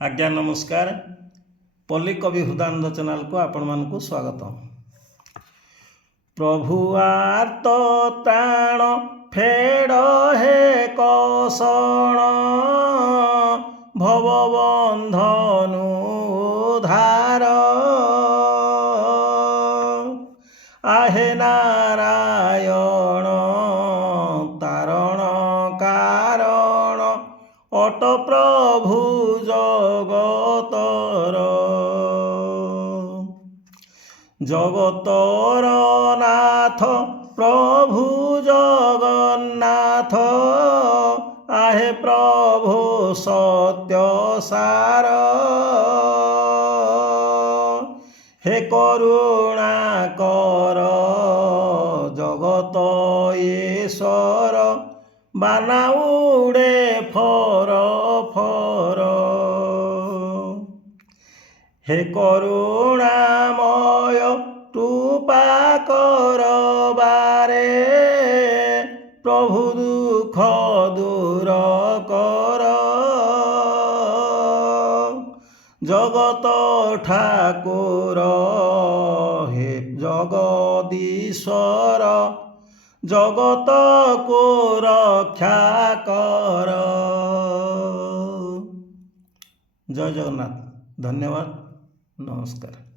आज्ञा नमस्कार। पल्ली कवि हृदानंद चैनल को आपण मानक स्वागत। प्रभु आर्त त्राण फेड़ हे कौशण भव बंधनु धार आहे नारायण तारण कारण अट प्रभु जगतर जगतर नाथ प्रभु जगन्नाथ आहे प्रभु सत्य सार हे करुणा कर जगत ईश्वर बाना उड़े फर फर हे करुणामय कृपा कर बारे प्रभु दुख दूर कर जगत ठाकुर हे जगदीश्वर जगत को रक्षा कर। जय जगन्नाथ। धन्यवाद। नमस्कार।